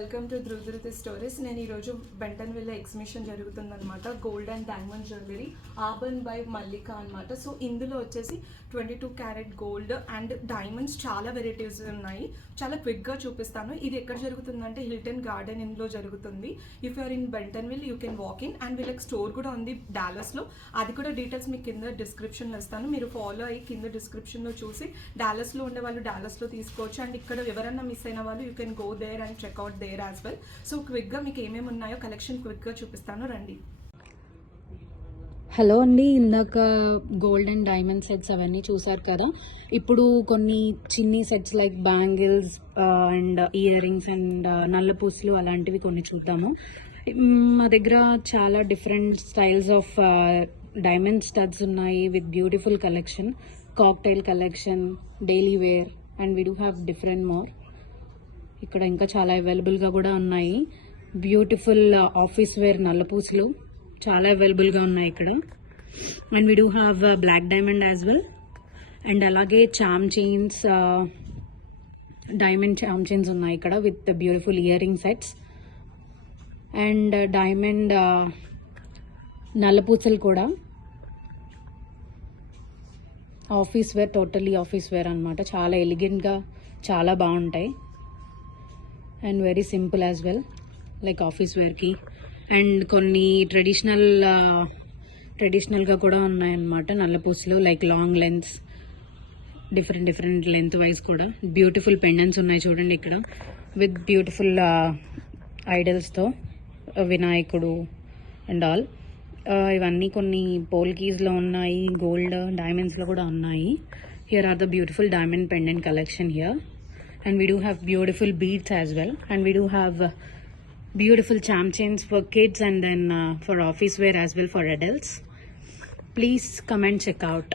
Welcome to ధృతి stories. నేను ఈరోజు బెంటన్విల్ ఎగ్జిబిషన్ జరుగుతుందన్నమాట. Gold and diamond jewellery urban by Mallika అనమాట. సో ఇందులో వచ్చేసి 22 క్యారెట్ గోల్డ్ అండ్ డైమండ్స్ చాలా వెరైటీస్ ఉన్నాయి. చాలా క్విక్గా చూపిస్తాను. ఇది ఎక్కడ జరుగుతుందంటే హిల్టన్ గార్డెన్ ఇందులో జరుగుతుంది. If you are in Bentonville you can walk in. And వీళ్ళకి స్టోర్ కూడా ఉంది డాలస్లో. అది కూడా డీటెయిల్స్ మీకు కింద డిస్క్రిప్షన్లో ఇస్తాను. మీరు ఫాలో అయ్యి కింద డిస్క్రిప్షన్లో చూసి డాలస్లో ఉండే వాళ్ళు డాలస్లో తీసుకోవచ్చు. అండ్ ఇక్కడ ఎవరన్నా మిస్ అయిన వాళ్ళు you can go there and check out there as well. So క్విక్గా మీకు ఏమేమి ఉన్నాయో కలెక్షన్ క్విక్గా చూపిస్తాను, రండి. హలో అండి, ఇందాక గోల్డ్ అండ్ డైమండ్ సెట్స్ అవన్నీ చూసారు కదా. ఇప్పుడు కొన్ని చిన్ని sets like bangles and earrings and నల్ల పూసలు అలాంటివి కొన్ని చూద్దాము. మా దగ్గర చాలా different styles of diamond studs ఉన్నాయి with beautiful collection, cocktail collection, daily wear and we do have different more. ఇక్కడ ఇంకా చాలా అవైలబుల్గా కూడా ఉన్నాయి. బ్యూటిఫుల్ ఆఫీస్ వేర్ నల్లపూసలు చాలా అవైలబుల్గా ఉన్నాయి ఇక్కడ. And we do have black diamond as well. And అలాగే charm chains, diamond charm chains ఉన్నాయి ఇక్కడ with beautiful earring sets. And diamond నల్లపూసలు కూడా office wear, totally office wear అనమాట. చాలా ఎలిగెంట్గా చాలా బాగుంటాయి and very simple as well, like office వేర్కి. అండ్ కొన్ని ట్రెడిషనల్గా కూడా ఉన్నాయన్నమాట నల్లపూసలు, like long lengths, different lengthwise కూడా. బ్యూటిఫుల్ పెండెంట్స్ ఉన్నాయి చూడండి ఇక్కడ విత్ బ్యూటిఫుల్ ఐడల్స్తో, వినాయకుడు అండ్ ఆల్. ఇవన్నీ కొన్ని పోల్కీస్లో ఉన్నాయి, గోల్డ్ డైమండ్స్లో కూడా ఉన్నాయి. Here are the beautiful diamond pendant collection here. And we do have beautiful beads as well, and we do have beautiful charm chains for kids and then for office wear as well for adults. Please come and check out.